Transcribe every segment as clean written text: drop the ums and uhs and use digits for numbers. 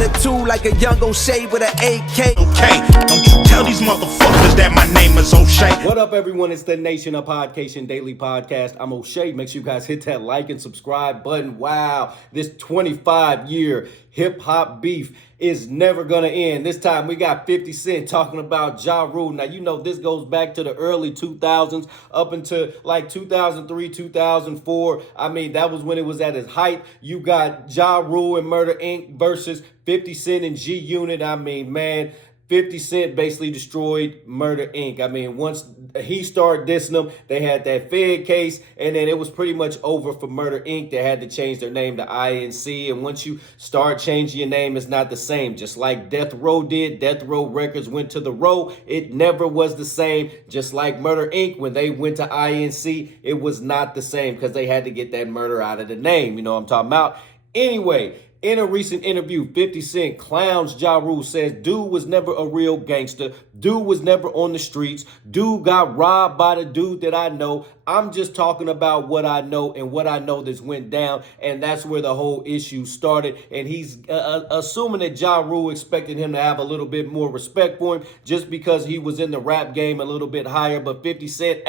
attitude like a young O'Shea with an AK. Okay, don't you tell these motherfuckers that my name is O'Shea. What up, everyone? It's the Nation of Podcation Daily Podcast. I'm O'Shea. Make sure you guys hit that like and subscribe button. Wow, this 25-year hip-hop beef is never going to end. This time we got 50 Cent talking about Ja Rule. Now, you know, this goes back to the early 2000s up into like 2003, 2004. I mean, that was when it was at its height. You got Ja Rule and Murder Inc. versus 50 Cent and G Unit. I mean, man, 50 Cent basically destroyed Murder Inc. I mean, once he started dissing them, they had that Fed case, and then it was pretty much over for Murder Inc. They had to change their name to INC, and once you start changing your name, it's not the same. Just like Death Row did, Death Row Records went to the Row, it never was the same. Just like Murder Inc., when they went to INC, it was not the same because they had to get that murder out of the name. You know what I'm talking about? Anyway, in a recent interview, 50 Cent clowns Ja Rule, says dude was never a real gangster. Dude was never on the streets. Dude got robbed by the dude that I know. I'm just talking about what I know and what I know that's went down. And that's where the whole issue started. And he's assuming that Ja Rule expected him to have a little bit more respect for him just because he was in the rap game a little bit higher. But 50 Cent,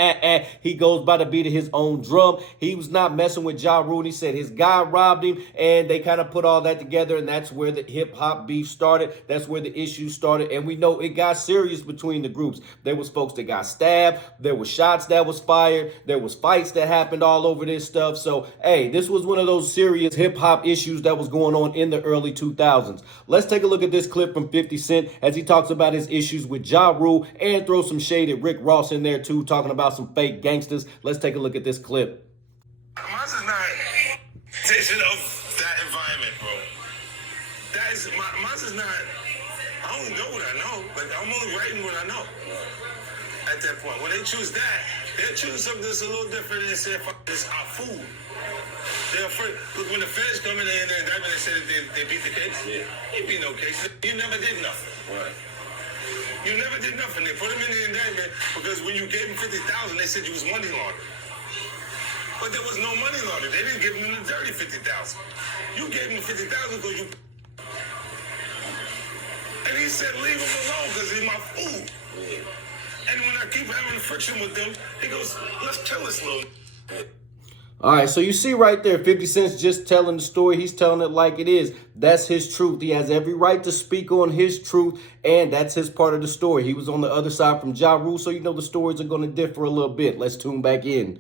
he goes by the beat of his own drum. He was not messing with Ja Rule. He said his guy robbed him, and they kind of put all that together, and that's where the hip-hop beef started. That's where the issue started, and we know it got serious between the groups. There was folks that got stabbed. There was shots that was fired. There was fights that happened all over this stuff. So, hey, this was one of those serious hip-hop issues that was going on in the early 2000s. Let's take a look at this clip from 50 Cent as he talks about his issues with Ja Rule and throw some shade at Rick Ross in there, too, talking about some fake gangsters. Let's take a look at this clip. Mine's is not taste of that environment, bro. That is mine's is not. I only know what I know, but I'm only writing what I know. At that point, when they choose that, they're choosing something that's a little different and say, "Fuck this, our food." They're afraid. Look, when the feds come in there and they indictment, they say that they beat the case. Yeah. They beat no case. You never did nothing. Right. You never did nothing. They put him in the indictment because when you gave him $50,000, they said you was money laundering. But there was no money laundering. They didn't give him the dirty $50,000. You gave him the $50,000 because you. And he said, leave him alone because he's my food. Yeah. And when I keep having friction with them, he goes, let's kill this little. All right, so you see right there, 50 Cent's just telling the story. He's telling it like it is. That's his truth. He has every right to speak on his truth, and that's his part of the story. He was on the other side from Ja Rule, so you know the stories are going to differ a little bit. Let's tune back in.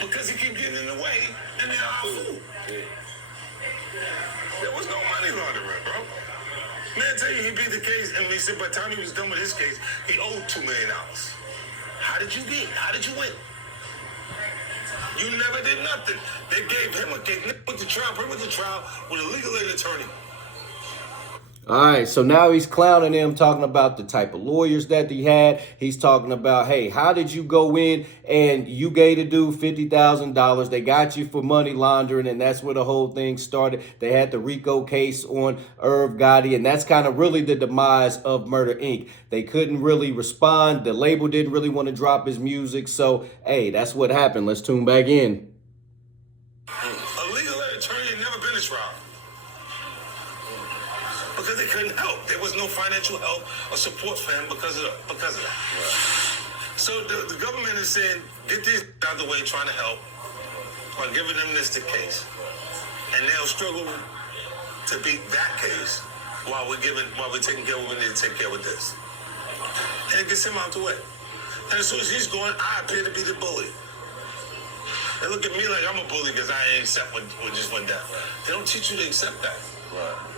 Because he keep getting in the way, and they're our food. There was no money laundering, bro. Man, tell you he beat the case, and he said by the time he was done with his case, he owed $2 million. How did you beat? How did you win? You never did nothing. They gave him a case. Nick went to trial, put him to trial with a legal aid attorney. All right, so now he's clowning him, talking about the type of lawyers that he had. He's talking about, hey, how did you go in and you gave the dude $50,000? They got you for money laundering, and that's where the whole thing started. They had the RICO case on Irv Gotti, and that's kind of really the demise of Murder Inc. They couldn't really respond. The label didn't really want to drop his music, so, hey, that's what happened. Let's tune back in. A legal aid attorney had never been to trial. Because they couldn't help. There was no financial help or support for him because of that. Right. So the government is saying, get these out of the way, trying to help by giving them this case. And they'll struggle to beat that case while we're taking care of what we need to take care of with this. And it gets him out the way. And as soon as he's going, I appear to be the bully. They look at me like I'm a bully because I ain't accept what just went down. They don't teach you to accept that. Right.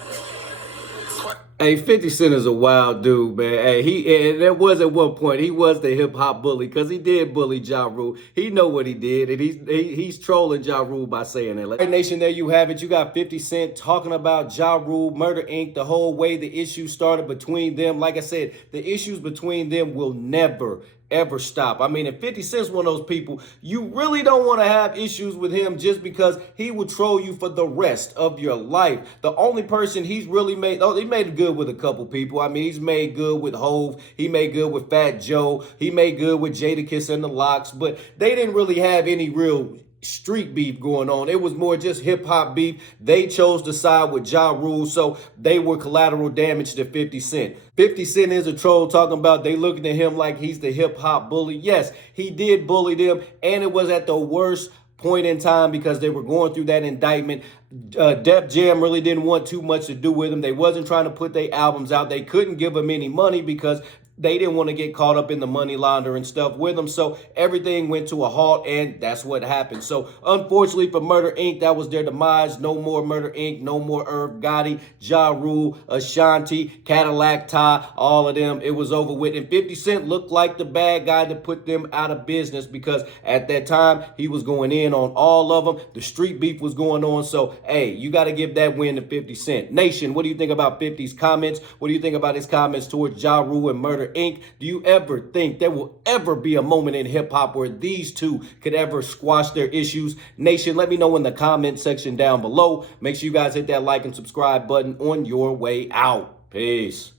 Hey, 50 Cent is a wild dude, man. Hey, and there was at one point, he was the hip-hop bully because he did bully Ja Rule. He know what he did, and he's trolling Ja Rule by saying that. Right, Nation, there you have it. You got 50 Cent talking about Ja Rule, Murder Inc., the whole way the issue started between them. Like I said, the issues between them will never, ever stop. I mean, if 50 Cent's one of those people, you really don't want to have issues with him just because he will troll you for the rest of your life. The only person he's really made, he made good with a couple people. I mean, he's made good with Hove. He made good with Fat Joe. He made good with Jadakiss and the Locks, but they didn't really have any real street beef going on. It was more just hip-hop beef. They chose to side with Ja Rule, so they were collateral damage to 50 Cent. 50 Cent is a troll talking about they looking at him like he's the hip-hop bully. Yes, he did bully them, and it was at the worst point in time because they were going through that indictment. Def Jam really didn't want too much to do with him. They wasn't trying to put their albums out. They couldn't give him any money because they didn't want to get caught up in the money laundering stuff with them. So everything went to a halt, and that's what happened. So unfortunately for Murder Inc., that was their demise. No more Murder Inc., no more Irv Gotti, Ja Rule, Ashanti, Cadillac Ty, all of them. It was over with. And 50 Cent looked like the bad guy to put them out of business because at that time, he was going in on all of them. The street beef was going on. So, hey, you got to give that win to 50 Cent. Nation, what do you think about 50's comments? What do you think about his comments towards Ja Rule and Murder Inc.? Do you ever think there will ever be a moment in hip-hop where these two could ever squash their issues? Nation, let me know in the comment section down below. Make sure you guys hit that like and subscribe button on your way out. Peace.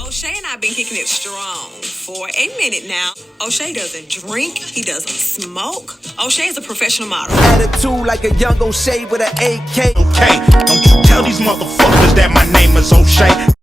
O'Shea and I have been kicking it strong for a minute now. O'Shea doesn't drink. He doesn't smoke. O'Shea is a professional model. Attitude like a young O'Shea with an AK. Okay, don't you tell these motherfuckers that my name is O'Shea.